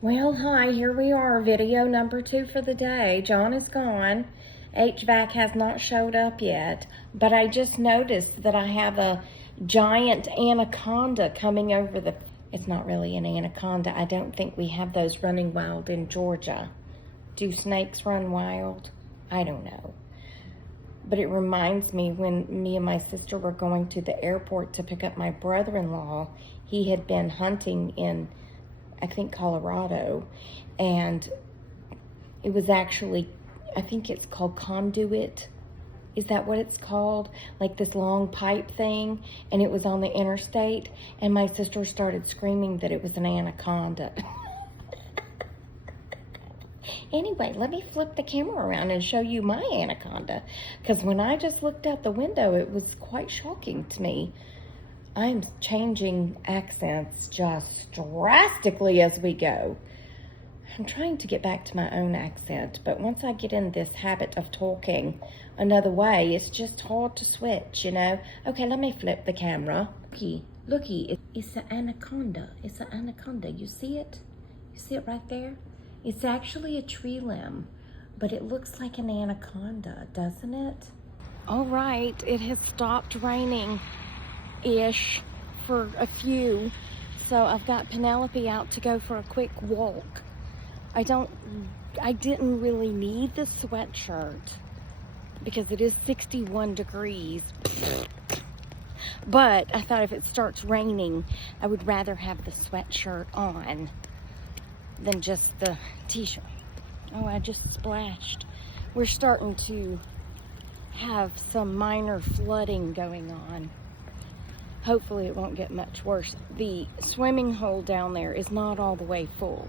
Well, hi, here we are, video number 2 for the day. John is gone. HVAC has not showed up yet, but I just noticed that I have a giant anaconda coming over the... It's not really an anaconda. I don't think we have those running wild in Georgia. Do snakes run wild? I don't know. But it reminds me when me and my sister were going to the airport to pick up my brother-in-law. He had been hunting in, I think, Colorado, and it was actually, I think it's called conduit. Is that what it's called? Like this long pipe thing, and it was on the interstate, and my sister started screaming that it was an anaconda. Anyway, let me flip the camera around and show you my anaconda, because when I just looked out the window, it was quite shocking to me. I'm changing accents just drastically as we go. I'm trying to get back to my own accent, but once I get in this habit of talking another way, it's just hard to switch, you know? Okay, let me flip the camera. Looky, it's an anaconda. It's an anaconda. You see it? You see it right there? It's actually a tree limb, but it looks like an anaconda, doesn't it? All right, it has stopped raining-ish for a few, so I've got Penelope out to go for a quick walk. I didn't really need the sweatshirt because it is 61 degrees. But I thought if it starts raining, I would rather have the sweatshirt on than just the t-shirt. Oh, I just splashed. We're starting to have some minor flooding going on. Hopefully it won't get much worse. The swimming hole down there is not all the way full,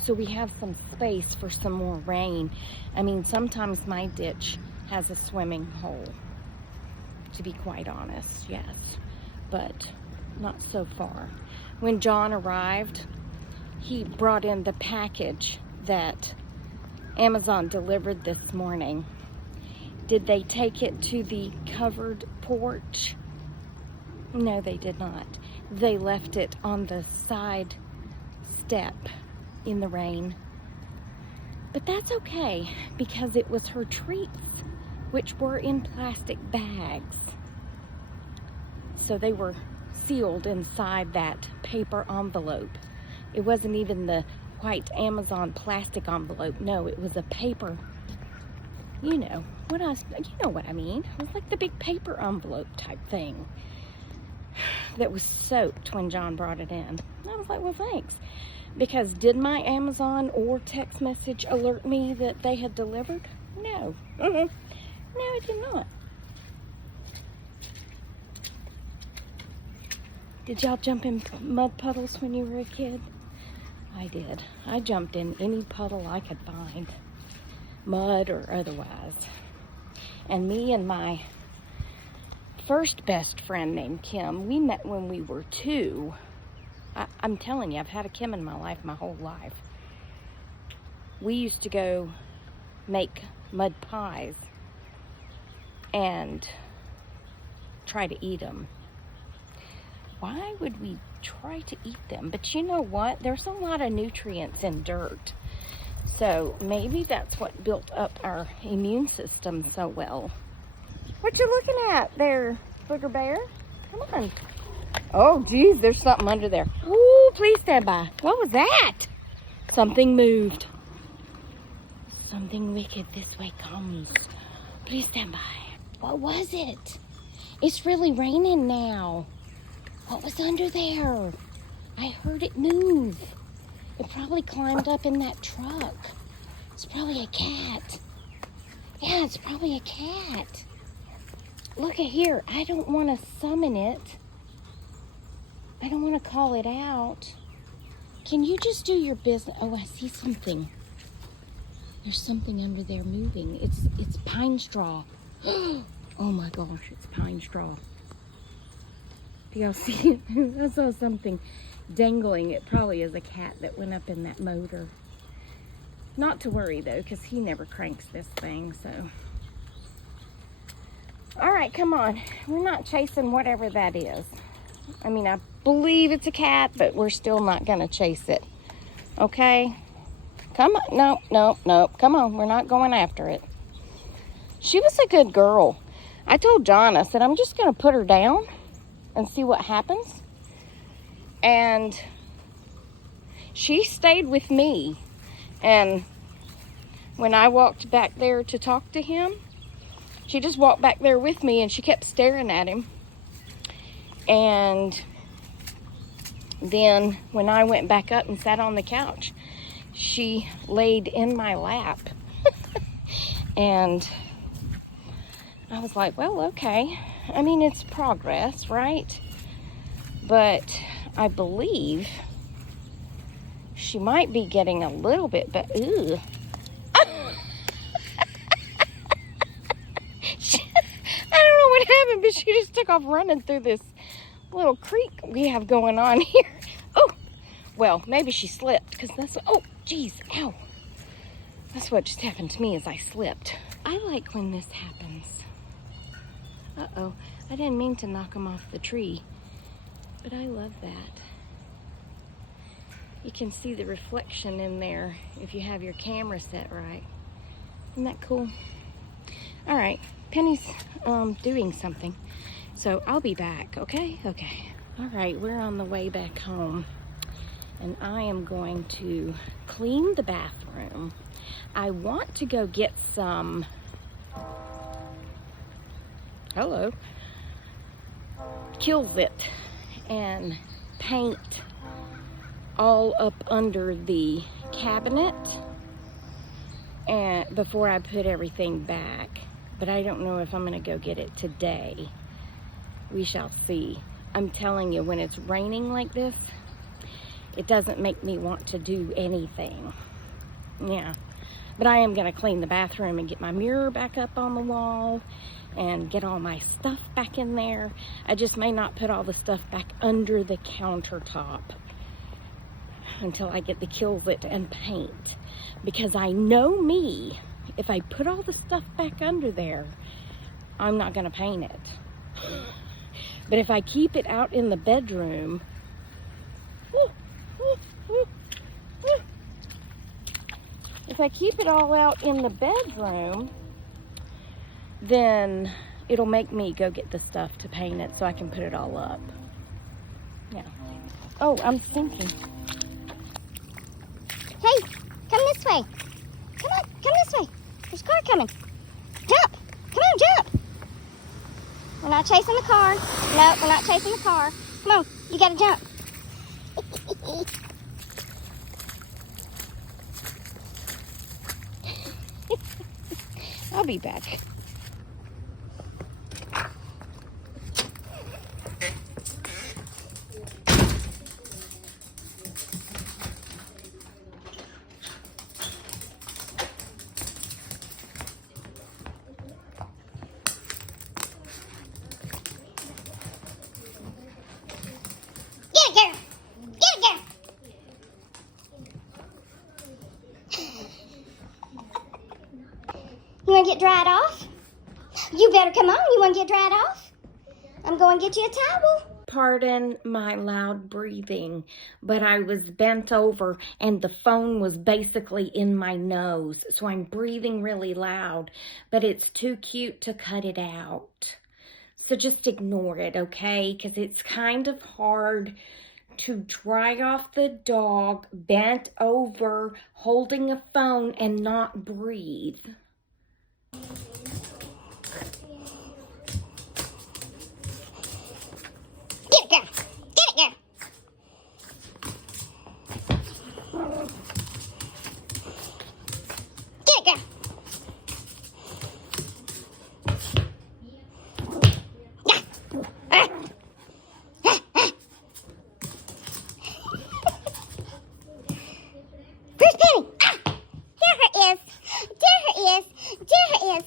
so we have some space for some more rain. I mean, sometimes my ditch has a swimming hole, to be quite honest, yes, but not so far. When John arrived, he brought in the package that Amazon delivered this morning. Did they take it to the covered porch? No, they did not. They left it on the side step in the rain. But that's okay, because it was her treats, which were in plastic bags. So they were sealed inside that paper envelope. It wasn't even the white Amazon plastic envelope. No, it was a paper, you know what I mean. It was like the big paper envelope type thing that was soaked when John brought it in. And I was like, well, thanks. Because did my Amazon or text message alert me that they had delivered? No. No, it did not. Did y'all jump in mud puddles when you were a kid? I did. I jumped in any puddle I could find, mud or otherwise. And me and my first best friend named Kim, we met when we were 2. I'm telling you, I've had a Kim in my life my whole life. We used to go make mud pies and try to eat them. Why would we try to eat them? But you know what? There's a lot of nutrients in dirt. So maybe that's what built up our immune system so well. What you looking at there, Booger Bear? Come on. Oh, geez, there's something under there. Ooh, please stand by. What was that? Something moved. Something wicked this way comes. Please stand by. What was it? It's really raining now. What was under there? I heard it move. It probably climbed up in that truck. It's probably a cat. Yeah, it's probably a cat. Look at here. I don't want to summon it. I don't want to call it out. Can you just do your business? Oh, I see something. There's something under there moving. It's pine straw. Oh my gosh, it's pine straw. Do y'all see it? I saw something dangling. It probably is a cat that went up in that motor. Not to worry though, because he never cranks this thing, so. All right, come on. We're not chasing whatever that is. I mean, I believe it's a cat, but we're still not gonna chase it. Okay? Come on. No, no, no. Come on. We're not going after it. She was a good girl. I told John, I said, I'm just going to put her down and see what happens. And she stayed with me. And when I walked back there to talk to him, she just walked back there with me and she kept staring at him. And then when I went back up and sat on the couch, she laid in my lap. And I was like, well, okay. I mean, it's progress, right? But I believe she might be getting a little bit, but ooh. I don't know what happened, but she just took off running through this little creek we have going on here. Oh, well, maybe she slipped, because that's, oh, geez, ow. That's what just happened to me, is I slipped. I like when this happens. Uh-oh, I didn't mean to knock him off the tree, but I love that. You can see the reflection in there if you have your camera set right. Isn't that cool? All right, Penny's doing something, so I'll be back, okay? Okay. All right, we're on the way back home, and I am going to clean the bathroom. I want to go get some, hello, Kill It and paint all up under the cabinet and before I put everything back. But I don't know if I'm gonna go get it today. We shall see. I'm telling you, when it's raining like this, it doesn't make me want to do anything. Yeah, but I am gonna clean the bathroom and get my mirror back up on the wall and get all my stuff back in there. I just may not put all the stuff back under the countertop until I get the Kill It and paint, because I know me, if I put all the stuff back under there, I'm not gonna paint it. But if I keep it out in the bedroom, if I keep it all out in the bedroom, then it'll make me go get the stuff to paint it so I can put it all up. Yeah. Oh, I'm thinking. Hey, come this way. Come on, come this way. There's a car coming. Jump. Come on, jump. We're not chasing the car. No, we're not chasing the car. Come on, you gotta jump. I'll be back. Get it, girl. Get it, girl. You wanna get dried off? You better come on. You wanna get dried off? I'm going to get you a towel. Pardon my loud breathing, but I was bent over and the phone was basically in my nose, so I'm breathing really loud, but it's too cute to cut it out. So just ignore it, okay? Because it's kind of hard to dry off the dog bent over holding a phone and not breathe. Get it, girl. Get it, girl. Get it, girl. Where's Penny? Ah, there her is. There her is. There her is.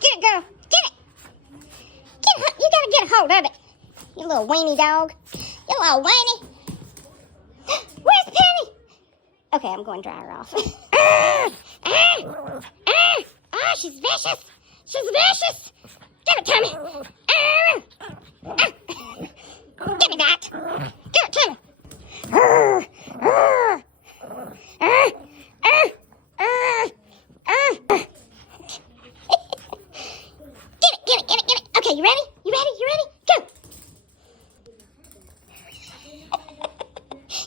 Get it, girl. Get it. Get it. You gotta get a hold of it. You little weenie dog. You little weenie. Where's Penny? Okay, I'm going to dry her off. She's vicious. She's vicious. Give it to me. Give me that. Give it to me.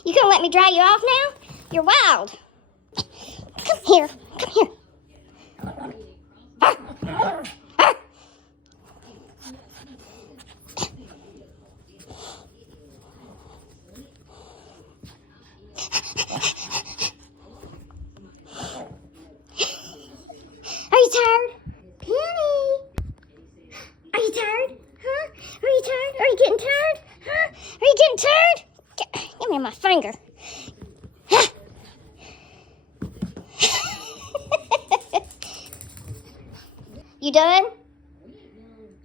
You gonna let me dry you off now? You're wild. Come here. Come here. Are you tired? Penny. Are you tired? Huh? Are you tired? Are you getting tired? Huh? Are you getting tired? Give me my finger. You done?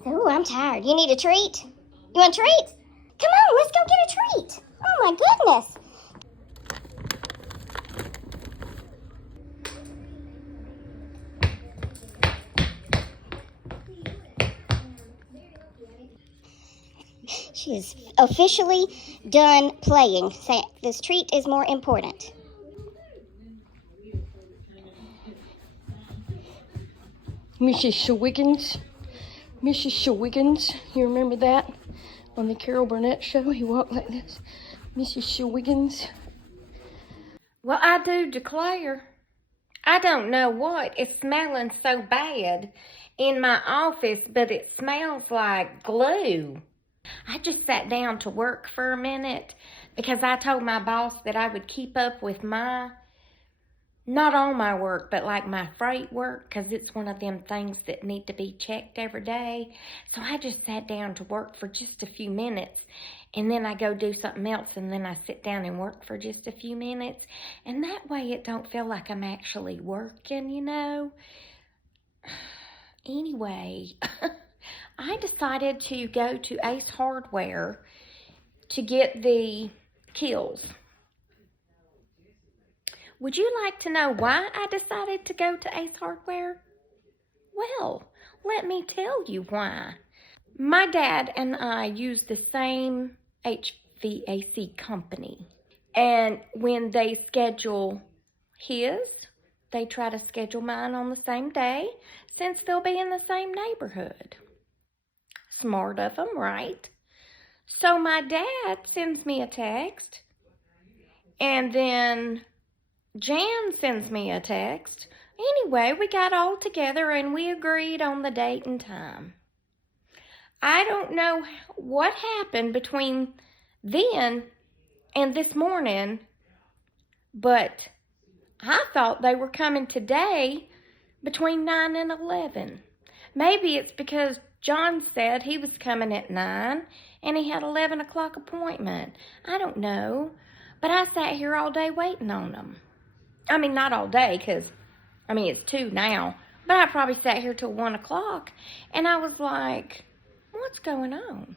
Ooh, I'm tired. You need a treat? You want a treat? Come on, let's go get a treat. Oh my goodness. She is officially done playing. Say, this treat is more important. Mrs. Schwiggins. Mrs. Schwiggins. You remember that? On the Carol Burnett show, he walked like this. Mrs. Schwiggins. Well, I do declare, I don't know what is smelling so bad in my office, but it smells like glue. I just sat down to work for a minute because I told my boss that I would keep up with not all my work, but like my freight work, because it's one of them things that need to be checked every day. So I just sat down to work for just a few minutes, and then I go do something else, and then I sit down and work for just a few minutes, and that way it don't feel like I'm actually working, you know. Anyway, I decided to go to Ace Hardware to get the Kills. Would you like to know why I decided to go to Ace Hardware? Well, let me tell you why. My dad and I use the same HVAC company. And when they schedule his, they try to schedule mine on the same day since they'll be in the same neighborhood. Smart of them, right? So my dad sends me a text, and then Jan sends me a text. Anyway, we got all together and we agreed on the date and time. I don't know what happened between then and this morning, but I thought they were coming today between 9 and 11. Maybe it's because John said he was coming at 9 and he had 11 o'clock appointment. I don't know, but I sat here all day waiting on them. I mean, not all day, because, it's 2 now. But I probably sat here till 1 o'clock. And I was like, what's going on?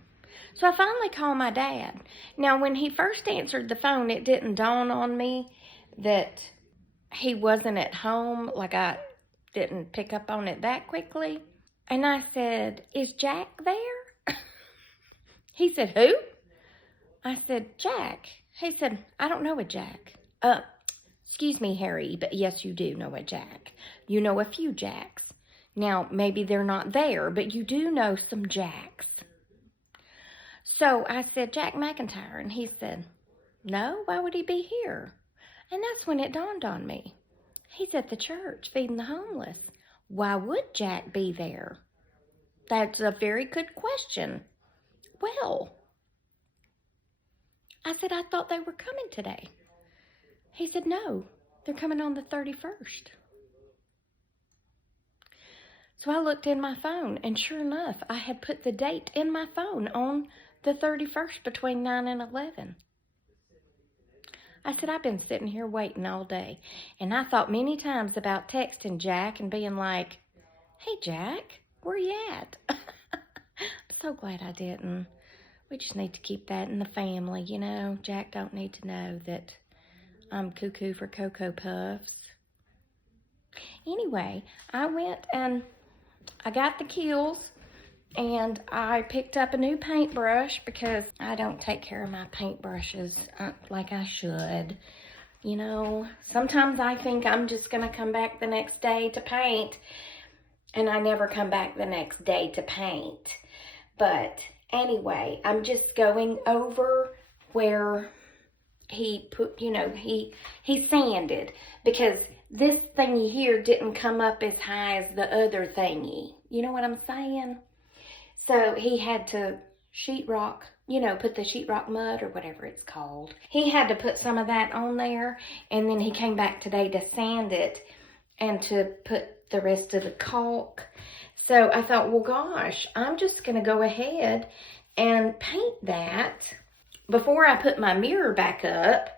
So I finally called my dad. Now, when he first answered the phone, it didn't dawn on me that he wasn't at home. Like, I didn't pick up on it that quickly. And I said, is Jack there? He said, who? I said, Jack. He said, I don't know a Jack. Excuse me, Harry, but yes, you do know a Jack. You know a few Jacks. Now, maybe they're not there, but you do know some Jacks. So I said, Jack McIntyre, and he said, no, why would he be here? And that's when it dawned on me. He's at the church feeding the homeless. Why would Jack be there? That's a very good question. Well, I said, I thought they were coming today. He said, no, they're coming on the 31st. So I looked in my phone, and sure enough, I had put the date in my phone on the 31st between 9 and 11. I said, I've been sitting here waiting all day, and I thought many times about texting Jack and being like, hey, Jack, where you at? I'm so glad I didn't. We just need to keep that in the family, you know. Jack don't need to know that I'm cuckoo for Cocoa Puffs. Anyway, I went and I got the Kills, and I picked up a new paintbrush because I don't take care of my paintbrushes like I should. You know, sometimes I think I'm just going to come back the next day to paint, and I never come back the next day to paint. But anyway, I'm just going over where he put, he sanded, because this thingy here didn't come up as high as the other thingy. You know what I'm saying? So he had to sheetrock, put the sheetrock mud or whatever it's called. He had to put some of that on there, and then he came back today to sand it and to put the rest of the caulk. So I thought, well, gosh, I'm just going to go ahead and paint that. Before I put my mirror back up,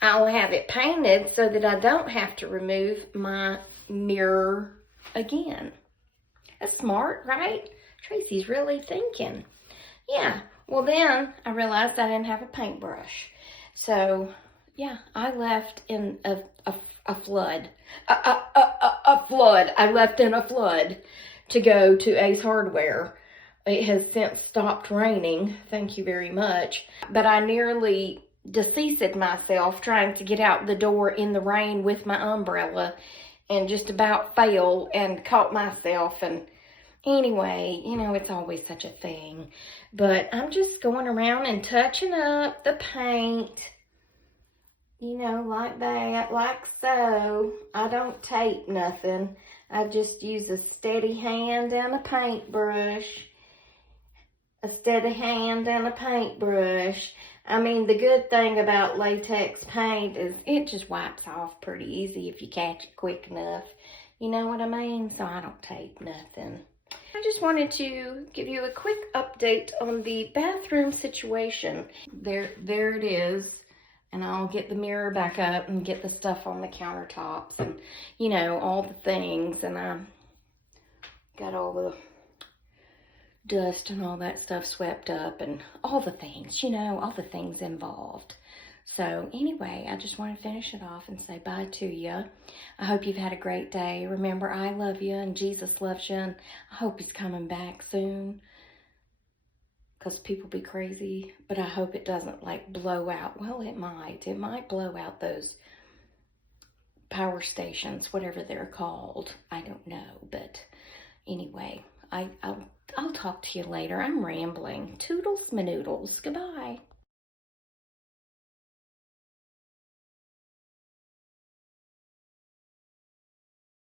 I'll have it painted so that I don't have to remove my mirror again. That's smart, right? Tracy's really thinking. Yeah, well then I realized I didn't have a paintbrush. So, yeah, I left in a flood. A flood. I left in a flood to go to Ace Hardware. It has since stopped raining, thank you very much. But I nearly deceased myself trying to get out the door in the rain with my umbrella, and just about fell and caught myself. And anyway, it's always such a thing. But I'm just going around and touching up the paint, like that, like so. I don't tape nothing. I just use a steady hand and a paintbrush. A steady hand and a paintbrush. I mean, the good thing about latex paint is it just wipes off pretty easy if you catch it quick enough. You know what I mean? So I don't tape nothing. I just wanted to give you a quick update on the bathroom situation. There it is. And I'll get the mirror back up and get the stuff on the countertops and, all the things. And I got all the dust and all that stuff swept up and all the things, all the things involved. So anyway, I just want to finish it off and say bye to you. I hope you've had a great day. Remember, I love you and Jesus loves you, and I hope he's coming back soon, because people be crazy. But I hope it doesn't blow out. Well, it might blow out those power stations, whatever they're called. I don't know. But anyway, I'll talk to you later. I'm rambling. Toodles manoodles. Goodbye.